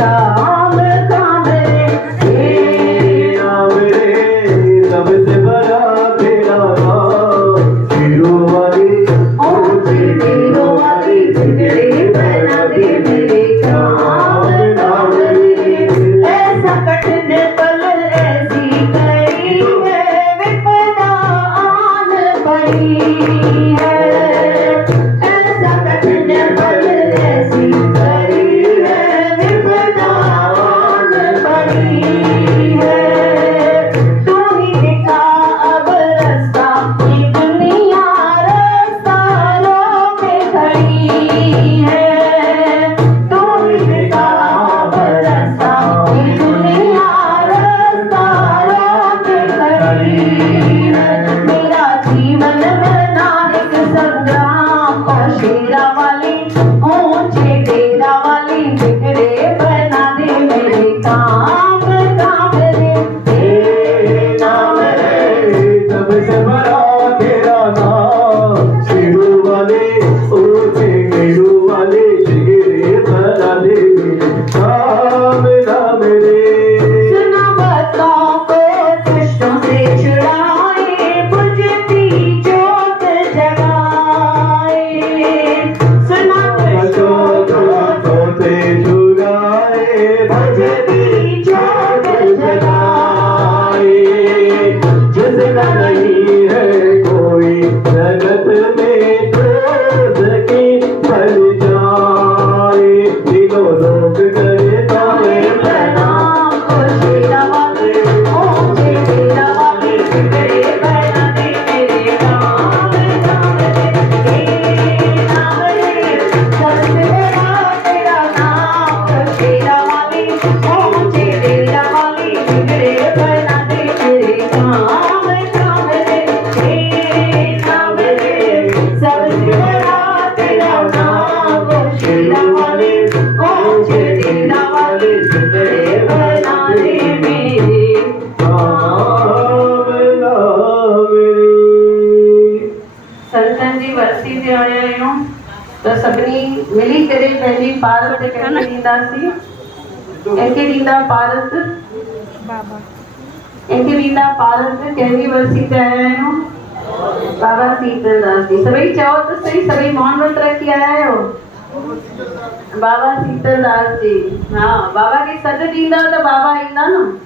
काम काम रे, हे नाम रे सबसे बड़ा तेरा नाम। हीरो वाली ऊंची हीरो वाली बिगड़ी बना दे मेरे काम काम रे। ऐसा कठिन पल ऐसी कड़ी है विपदा आन पड़ी है। ऐसा कठिन पल ऐसी कड़ी है विपदा आन पड़ी है। तू ही दिखा अब रास्ता, ये दुनिया रास्ता रोके खड़ी है। तू ही दिखा अब रास्ता, ये दुनिया रास्ता रोके खड़ी है। मेरा जीवन बना एक संग्राम और शेरा वाली ऊंचे डेरा वाली बिगड़े बना दे मेरे काम काम रे, हे नाम रे सबसे बड़ा तेरा नाम। हीरो वाले ऊंचे हीरो वाले बिगड़े बना दे मेरे काम काम रे। सुना बातों को दुष्टों से छुड़ाए, बुझती ज्योत जगाए। सुना बातों को से छुड़ाए, बुझती ज्योत जगाए। जिसका नहीं है कोई जगत में क्रोध की फल जाए। दिलों लोग करे तारे प्रणाम ओ शेरा वाले ऊंचे डेरा वाले बिगड़े बना दे मेरे काम काम रे, हे नाम रे सबसे बड़ा तेरा नाम। ओ शेरा वाले ऊंचे डेरा वाले बिगड़े बना दे मेरे काम काम रे, हे नाम रे सबसे बड़ा तेरा नाम। ओ शेरा वाले ऊंचे डेरा वाले बिगड़े बना दे मेरे काम काम रे। संतन जी वरसी ते आया आहियूं त सभिनी मिली करे पंहिंजी पारत कंहिंखे ॾींदासीं। कंहिंखे ॾींदा पारत? कंहिंखे ॾींदा पारत? कंहिंजी वरसी ते आया आहियूं? बाबा शीतलदास जी। सभई चओ त सही, सभई मौन व्रत रखी आया आहियो? बाबा शीतलदास जी। हाँ, बाबा खे सॾु ॾींदा त बाबा ईंदा न।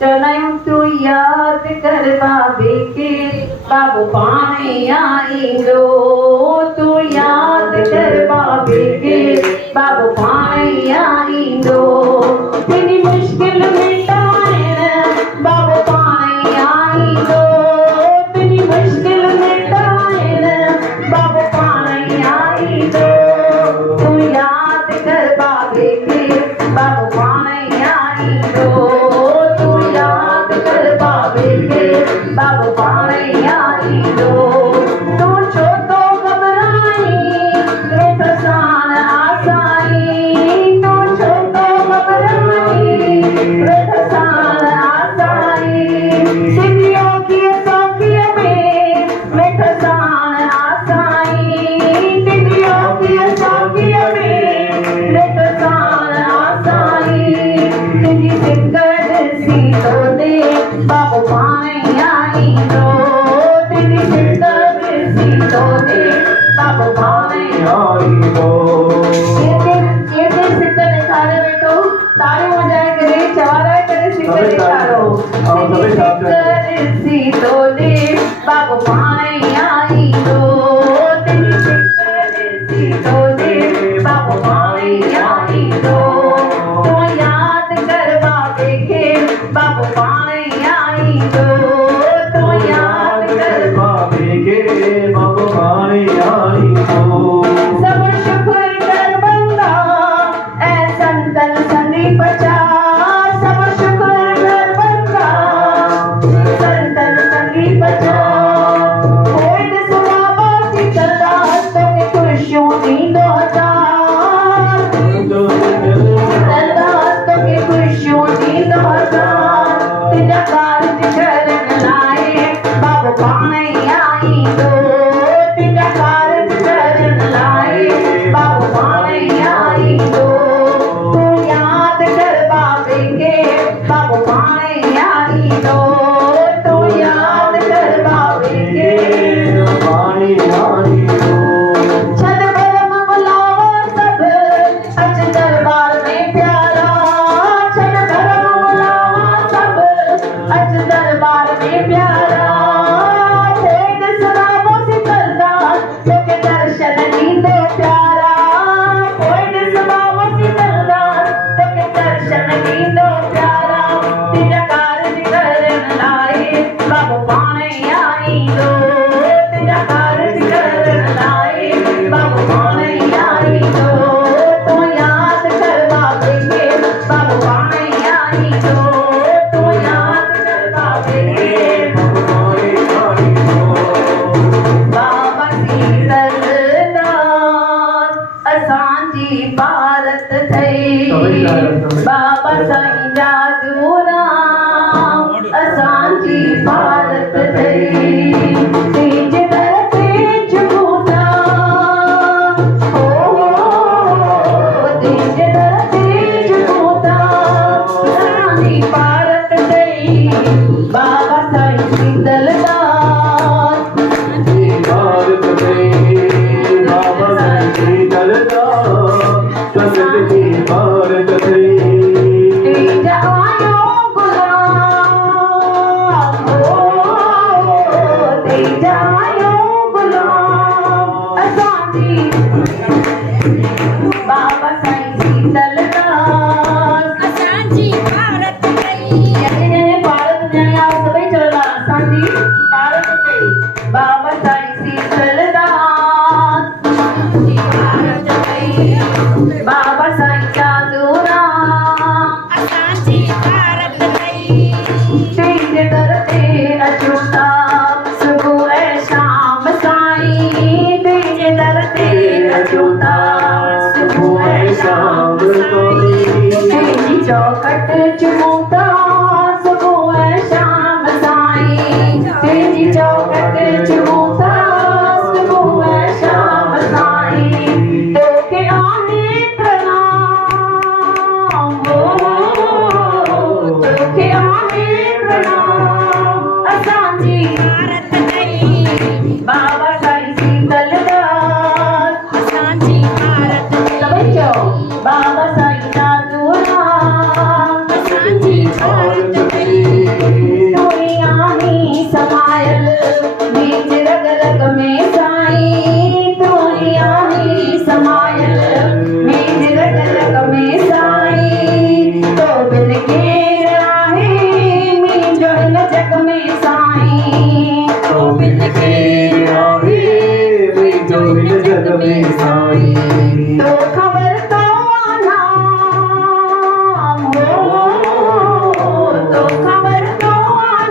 चवंदा आहियूं तूं यादि कर बाबे खे, बाबो पाण ई ईंदो। तूं यादि कर बाबे खे, बाबो पाण ई ईंदो। तुंहिंजी मुश्किल मिटाइण बाबो पाण ई ईंदो। तुंहिंजी मुश्किल मिटाइण बाबो पाण ई ईंदो। तूं यादि कर बाबे खे, बाबो पाण ई ईंदो। तूं यादि कर बाबे खे, बाबो पाण ई ईंदो। तूं छो तो घबराई रे फसान आसाई। तूं छो तो बाबा साईं जादूराम असांजी भारत दई तेज दर तेज बूटा हो तेज दर तेज बूटा असांजी भारत दई बाबा साईं शीतलदास भारत दई बाबा साईं शीतलदास असांजी भारत दई तेज आयो गुलाम हो तेज आयो गुलाम असांजी बाबा साईं शीतलदास असांजी भारत दई याने भारत न्याय सभई चलना असांजी भारत दई बाबा साईं शीतलदास असांजी भारत दई बाबा साईं जादूराम असांजी भारत दई तेज दर ते अचूता सुबह ऐं शाम साईं तेज दर ते अचूता सुबह ऐं शाम तेजी चौखट चुमूता सुबह ऐं शाम साईं तेजी चौखट चुमूता सुबह ऐं शाम साईं तोखे आहे प्रणाम हो तोखे आहे प्रणाम असांजी भारत दई बाबा साईं शीतलदास असांजी भारत सभई चओ बाबा साईं जादूराम असांजी भारत दई दुनियानी समायल बीच रग रग में साईं दुनियानी समायल बीच रग रग में साईं तो बिन केर आहे मुंहिंजो हिन जग में साईं तो बिन केर आहे मुंहिंजो हिन जग में साईं तो ख़बर तो नाम हो तो ख़बर तो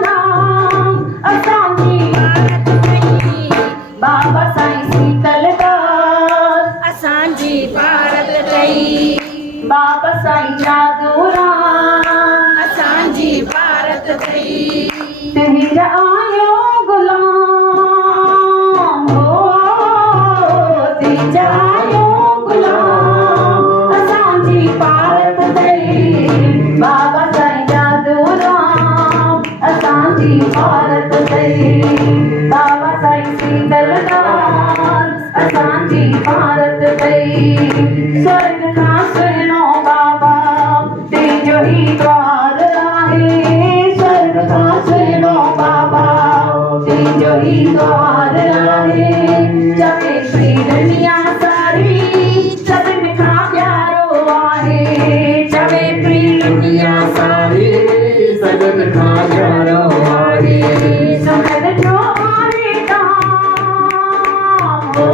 नाम असांजी भारत दई बाबा साईं शीतलदास असांजी भारत दई बाबा साईं जादूराम असांजी भारत दई तेज आयो गुलाम हो तेज आयो गुलाम असांजी भारत दई बाबा साईं जादूराम असांजी भारत दई बाबा साईं शीतलदास असांजी भारत दई स्वर्ग खां सुहिणो बाबा तेजो ही द्वार आहे स्वर्ग खां सुहिणो बाबा तेजो ही द्वार आहे चवे श्री दुनिया सारी सभिनि खां प्यारो आहे चवे श्री दुनिया सारी सजन खां प्यारो आहे सुखद जो आहे धाम हो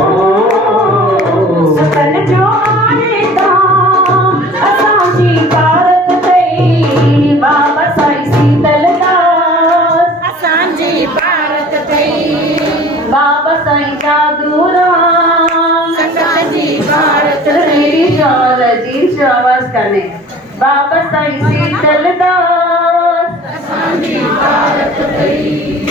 सुखद जो आहे धाम असांजी भारत दई बाबा साईं शीतलदास असांजी भारत दई बाबा साईं जादूराम असांजी भारत मेरी और अजीब से आवाज करने बाबा साईं शीतलदास असांजी भारत दई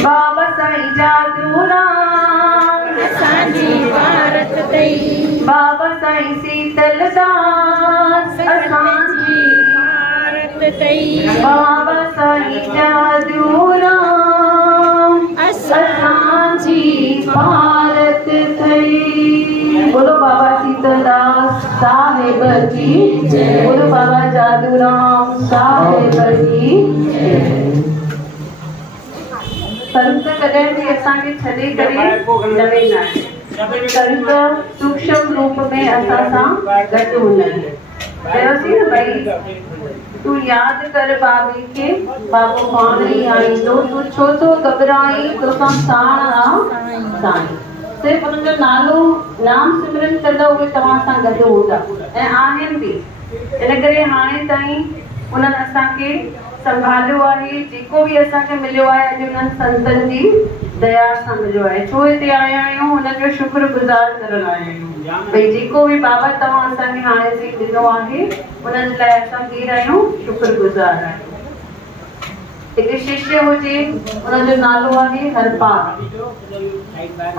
बाबा साईं जादूराम असांजी भारत दई बाबा साईं शीतलदास असांजी भारत दई बाबा साईं जादूराम असांजी भारत दई बोलो बाबा शीतलदास साहेब की बोलो बाबा जादूराम साहेब की संत कॾहिं बि असांखे छॾे करे न वेंदा आहिनि संत सूक्ष्म रूप में असां सां गॾु हूंदा आहिनि चयोसीं न भई तूं यादि कर बाबे खे बाबो पाण ई आईंदो तूं छो थो घबराई तोसां साण आ साईं सिर्फ़ु उन्हनि जो नालो नाम सिमरन कंदा उहे तव्हां सां गॾु हूंदा ऐं आहिनि बि इन करे हाणे ताईं उन्हनि असांखे संभालियो आहे जेको बि असांखे मिलियो आहे अॼु उन्हनि संतनि जी दया सां मिलियो आहे छो हिते आया आहियूं हुननि जो शुक्रगुज़ार करणु आया आहियूं भई जेको बि बाबा तव्हां असांखे हाणे सीख ॾिनो आहे उन्हनि लाइ असां केर आहियूं शुक्रगुज़ार आहियूं। हिकु शिष्य हुजे उनजो नालो आहे हरपाल।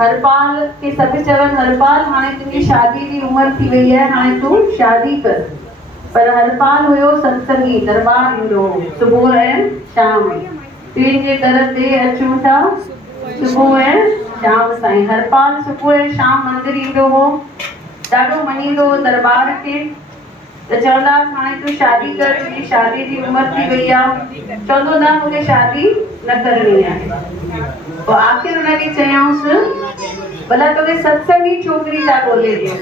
हरपाल के सभु चवनि हरपाल हाणे तुंहिंजी शादी जी उमिरि थी वई आहे, हाणे तूं शादी कर। पर हरपाल हुयो सत्संगी, दरबार ईंदो हो सुबुह ऐं शाम। पीर जे दर ते अचूं था सुबुह ऐं शाम साईं। हरपाल सुबुह ऐं शाम मंदिर ईंदो हो, ॾाढो मञींदो हो दरबार खे। त चवंदा हाणे तूं शादी कर, तुंहिंजी शादी जी उमिरि थी वई आहे। चवंदो न मूंखे शादी न करणी आहे। पोइ आख़िर हुनखे चयऊंसि भला तोखे सत्संगी छोकिरी था ॻोल्हे ॾियो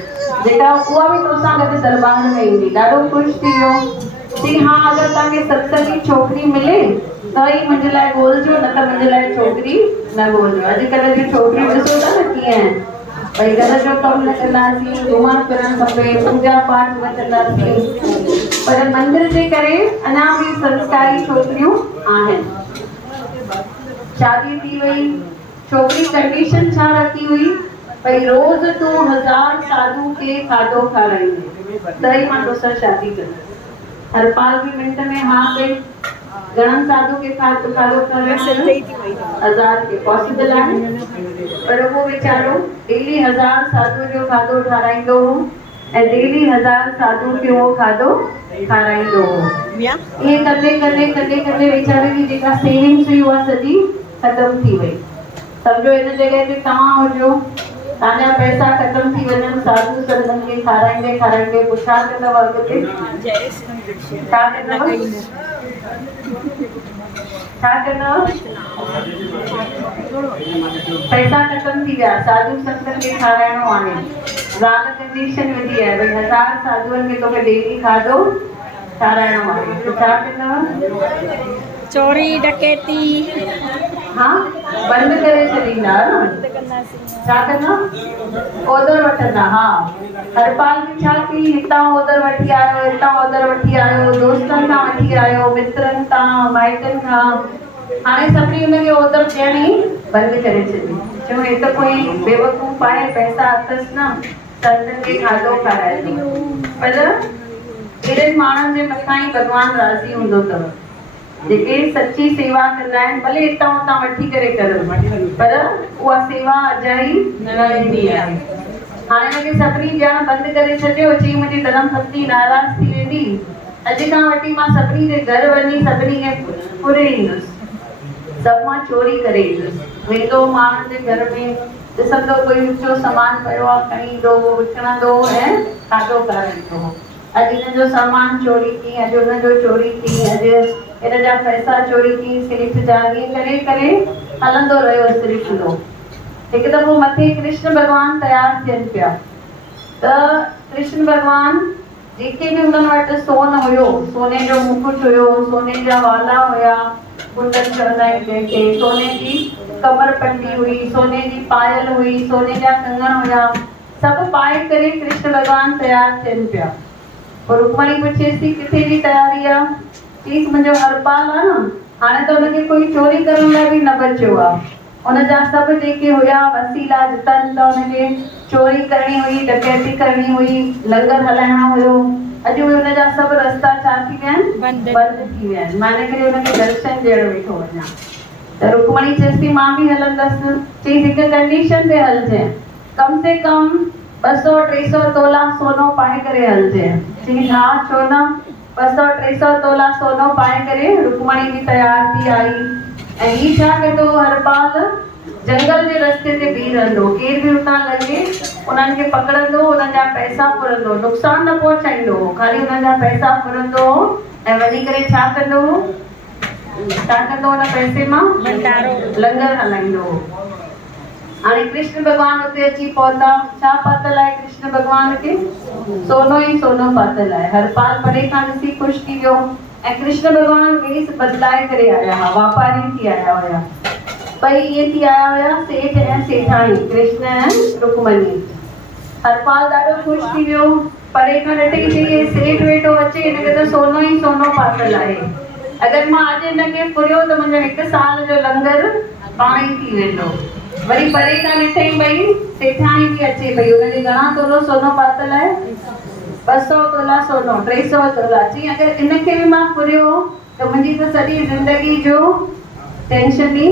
जेका उहा बि तोसां गॾु दरबार में ईंदी। ॾाढो ख़ुशि थी वियो। चई हा अगरि तव्हांखे सत्संगी छोकिरी मिले त ई मुंहिंजे लाइ ॻोल्हिजो, न त मुंहिंजे लाइ छोकिरी न ॻोल्हिजो। अॼुकल्ह जी छोकिरियूं ॾिसो था न कीअं आहिनि, भई घर जो कमु न कंदासीं, घुमणु फिरणु खपे, पूजा पाठ न कंदासीं। पर मंदिर जे करे अञा बि संस्कारी छोकिरियूं आहिनि। शादी थी वई, छोकिरी कंडीशन छा रखी हुई भई रोज़ तूं 1000 साधु खे खाधो खाराईंदे त ई मां तोसां शादी कंदसि। हरपाल बि मिंट में हा कई। घणनि साधु खे खाधो खाराईंदो? 1000 के पॉसिबल आहे, पर वो बेचारो डेली 1000 साधु जो खाधो ठाराईंदो हो ऐं डेली 1000 साधु खे वो खाधो खाराईंदो हो। ईअं कंदे कंदे कंदे कंदे वेचारे जी जेका सेविंग्स हुई उहा सॼी ख़तम थी वई। सम्झो हिन जॻह ते तव्हां हुजो, तव्हांजा पैसा ख़तम थी वञनि साधु संतनि खे खाराईंदे खाराईंदे, पोइ छा कंदव अॻिते? छा कंदव? छा कंदव? पैसा ख़तम थी विया, साधु संतनि खे खाराइणो आहे। ज़ाल कंडीशन विधी आहे भई 1000 साधुअनि खे तोखे डेली खाधो खाराइणो आहे, त छा कंदव? चोरी डकैती हाँ बंदि करे छॾींदा न। छा कंदा? ओदर वठंदा। हा हरपाल बि छा कई, हितां ओदर वठी आयो, हितां ओदर वठी आयो, दोस्तनि खां वठी आयो, मित्रनि खां, माइटनि खां। हाणे सभिनी हुनखे ओदर ॾियणी बंदि करे छॾी। चयो हे त कोई बेवकूफ़ आहे, पैसा अथसि न, संतनि खे खाधो खाराईंदो। पर अहिड़े माण्हुनि जे मथां ई भॻवानु राज़ी हूंदो अथव जेके सच्ची सेवा कंदा आहिनि। भले हितां हुतां वठी करे करनि, पर उहा सेवा अजाई न वेंदी आहे। हाणे हुनखे सभिनी ॼण बंदि करे छॾियो। चई मुंहिंजी धर्म पत्नी नाराज़ थी वेंदी, अॼु खां वठी मां सभिनी जे घर वञी सभिनी खे फुरे ईंदुसि, सभु मां चोरी करे ईंदुसि। वेंदो माण्हुनि जे घर में, ॾिसंदो कोई ऊचो सामान पियो आहे खणी ईंदो, विकिणंदो ऐं खाधो खाराईंदो। अॼु हिनजो सामान चोरी थी, अॼु हुनजो चोरी थी, अॼु हिन जा पैसा चोरी थी, सिरिफ जा, ईअं करे करे हलंदो रहियो सिलसिलो। हिकु दफ़ो मथे कृष्ण भॻवानु तयारु थियनि पिया त कृष्ण भॻवानु जेके बि हुननि वटि सोन हुयो, सोने जो मुकुट हुयो, सोने जा वाला हुया, कुंडल चवंदा आहिनि जंहिंखे, सोने जी कमर पट्टी हुई, सोने जी पायल हुई, सोने जा कंगण हुया, सभु पाए करे कृष्ण भॻवानु तयारु थियनि पिया। और रुक्मणी पुछेसि थी किथे जी तयारी आहे? चईसि मुंहिंजो हरपाल आहे न, हाणे त हुनखे कोई चोरी करण लाइ बि न बचियो आहे। हुनजा सभु जेके हुया वसीला जितनि त हुनखे चोरी करणी हुई, डकैती करणी हुई, लंगर हलाइणो हुयो। अॼु हुनजा सभु रस्ता छा थी विया आहिनि? बंदि थी विया आहिनि। मां हिन करे हुनखे दर्शन ॾियण वेठो वञा। त रुक्मणी चएसि थी मां बि हलंदसि। चईसि हिकु कंडीशन ते हलजांइ, कम से कम 200-300 तोला सोनो पाए करे हलजांइ। चईसि हा छो न। 200-300 तोला सोनो पाए करे रुक्मणी बि तयार थी आई। ऐं ही छा कंदो हरपाल? जंगल जे रस्ते ते बीह रहंदो, केर बि उतां लंघे उन्हनि खे पकड़ंदो, उन्हनि जा पैसा फुरंदो, नुक़सान न पहुचाईंदो, खाली उन्हनि जा पैसा फुरंदो ऐं वञी करे छा कंदो? छा कंदो? हुन पैसे मां लंगर हलाईंदो। हाणे कृष्ण भॻवानु उते अची पहुता। छा पातल आहे कृष्ण भॻवान खे? सोनो ई सोनो पातल आहे। हरपाल परे खां ॾिसी ख़ुशि थी वियो ऐं कृष्ण भॻवानु वेस बदिलाए करे आया हुआ, वापारी थी आया हुया। ॿई इहे थी आया हुया सेठ ऐं सेठाणी, कृष्ण ऐं रुक्मणी। हरपाल ॾाढो ख़ुशि थी वियो, परे खां ॾिठे चई सेठ वेठो अचे, हिनखे त सोनो ई सोनो पातल आहे। अगरि मां अॼु हिनखे फुरियो त मुंहिंजो 1 साल जो लंगर पाण ई थी वेंदो। वरी परे खां ॾिठई भई सेठाणी बि अचे पई, हुनखे घणा तोलो सोनो पातल आहे? 200 तोला सोनो, 300 तोला। चई अगरि इनखे बि मां फुरियो त मुंहिंजी त सॼी ज़िंदगी जो टेंशन ई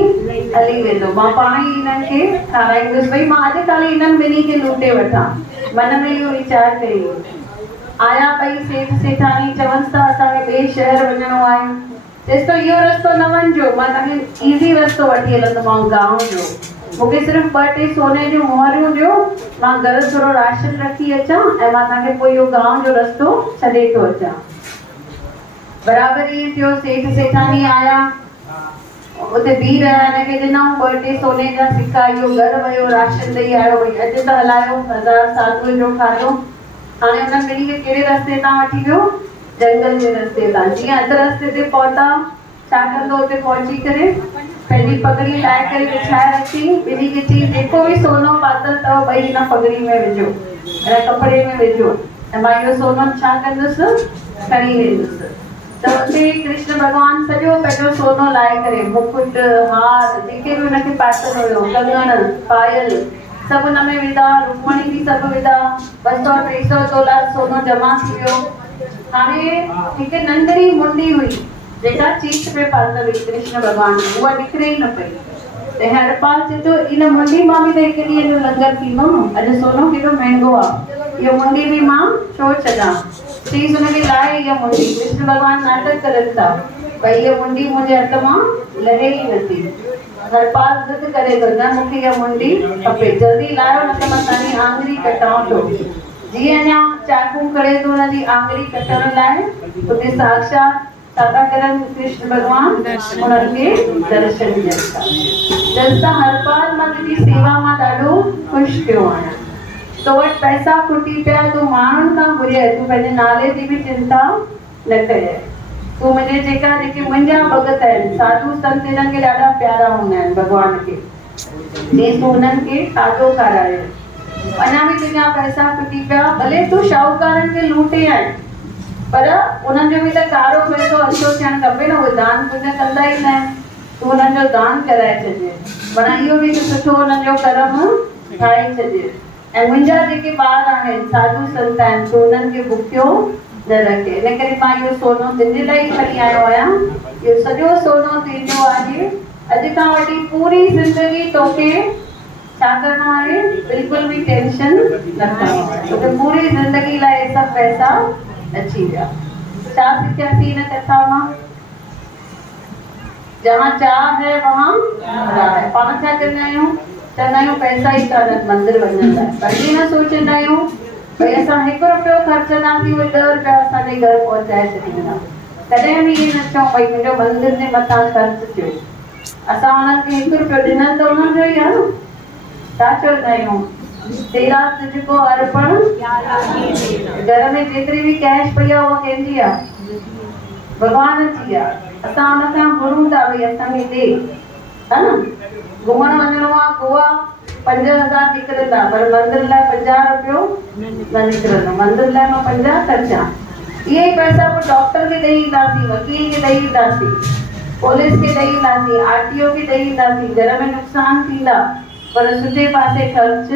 हली वेंदो। मां पाण ई इन्हनि खे खाराईंदुसि। भई मां अॼु ख़ाली इन्हनि ॿिन्ही खे लूटे वठां, मन में इहो वीचार कयो। आया ॿई सेठ सेठाणी, चवनि था असांखे ॿिए शहर वञिणो आहे। चएसि थो इहो रस्तो न वञिजो, मां तव्हांखे ईज़ी रस्तो वठी हलंदोमांव गांव जो। मूंखे सिर्फ़ु 2-3 सोने जूं मुहरियूं ॾियो, मां घर थोरो राशन रखी अचां ऐं मां तव्हांखे पोइ इहो गांव जो रस्तो छॾे थो अचां। बराबरि ई थियो। सेठ सेठानी आया, उते बीह रहिया, हिनखे ॾिनऊं 2-3 सोने जा सिक्का। इहो घर वियो, राशन ॾेई आयो। भई अॼु त हलायो 1000 साधुअ जो खाधो। हाणे हुन ॿिन्ही खे कहिड़े रस्ते तां वठी वियो? जंगल जे रस्ते तां। जीअं अधु रस्ते ते पहुता, छा कंदो? उते पहुची करे पंहिंजी पगड़ी लाहे करे विछाए रखी। ॿिन्ही खे चई जेको बि सोनो पातल अथव ॿई हिन पगड़ी में विझो, हिन कपिड़े में विझो, ऐं मां इहो सोनो छा कंदुसि? खणी वेंदुसि। त उते कृष्ण भॻवानु सॼो पंहिंजो सोनो लाहे करे, मुकुट, हार, जेके बि हुनखे पातल हुयो, कंगण, पायल, सभु हुन में विधा। रुक्मणी बि सभु विधा। 200-300 तोला सोनो जमा थी वियो। हाणे हिकु नंढड़ी मुंडी हुई जेका चीथ में पातल हुई कृष्ण भॻवानु, उहा निकिरे ई न पई। त हरपाल चए थो इन मुंडी मां बि त हिकु ॾींहं जो लंगर थींदो न, अॼु सोनो केॾो महांगो आहे, इहो मुंडी बि मां छो छॾां? चईसि हुनखे लाहे इहा मुंडी। कृष्ण भॻवानु नाटक करनि था भई इहा मुंडी मुंहिंजे हथ मां लहे ई नथी। हरपाल ज़िद करे थो, न मूंखे इहा मुंडी खपे, जल्दी लाहियो न त मां तव्हांजी आङिरी कटां थो। जीअं अञा चाकू खणे थो हुनजी आङिरी कटण लाइ, उते साक्षात छा करनि? कृष्ण भॻवानु उन्हनि खे दर्शन ॾियनि था। चवनि था हरपाल मां तुंहिंजी सेवा मां ॾाढो ख़ुशि थियो आहियां। तो वटि पैसा खुटी पिया, तूं माण्हुनि खां घुरिय, तूं पंहिंजे नाले जी बि चिंता न कजांइ। तूं मुंहिंजे जेके मुंहिंजा भॻत आहिनि, साधू संत, हिननि खे ॾाढा प्यारा हूंदा आहिनि भॻवान खे। जीअं तूं हुननि खे खाधो खारायो, अञा बि तुंहिंजा पैसा खुटी पिया। भले तूं शाहूकारनि खे लूटे आहीं, पर उन्हनि जो बि त कारो पैसो अछो थियणु खपे न। उहे दान पुण्य कंदा ई न आहिनि, तूं हुननि जो दान कराए छॾिजे। माना इहो बि हिकु सुठो हुननि जो कर्म ठाहे छॾिजे। ऐं मुंहिंजा जेके ॿार आहिनि, साधू संत आहिनि, तूं हुननि खे बुखियो न रखे। इन करे मां इहो सोनो तुंहिंजे लाइ खणी आयो आहियां। इहो सॼो सोनो तुंहिंजो आहे। अॼु खां वठी पूरी ज़िंदगी तोखे छा करणो आहे? बिल्कुलु बि टेंशन न करणो आहे। तोखे पूरी ज़िंदगी लाइ सभु पैसा अची विया। छा सिखियासीं हिन कथा मां? जहाँ चाह है वहाँ राह है। पाण छा कंदा आहियूं? चवंदा आहियूं पैसा ई कान्हनि मंदिर वञण लाइ, पर ईअं न सोचंदा आहियूं भई असां 1 रुपयो ख़र्चंदासीं, उहे 10 रुपया असांजे घर पहुचाए छॾींदा। कॾहिं बि इहे न चऊं भई मुंहिंजो मंदिर जे मथां ख़र्च थियो। असां हुननि खे 1 रुपयो ॾिनल त हुननि जो ई आहे न। छा चवंदा आहियूं? तेरा तुझको अर्पण, घर में जेतिरी बि कैश पई आहे उहा कंहिंजी आहे? भॻवान जी आहे। असां हुन खां घुरूं था भई असांखे ॾे, है न? घुमण वञिणो आहे गोवा, 5000 निकिरंदा, पर मंदिर लाइ 50 रुपयो न निकिरंदो। मंदिर लाइ मां 50 ख़र्चा। इहे ई पैसा पोइ डॉक्टर खे ॾेई ईंदासीं, वकील खे ॾेई ईंदासीं, पुलिस खे ॾेई ईंदासीं, RTO खे ॾेई ईंदासीं। घर में नुक़सान थींदा, पर सुठे पासे ख़र्च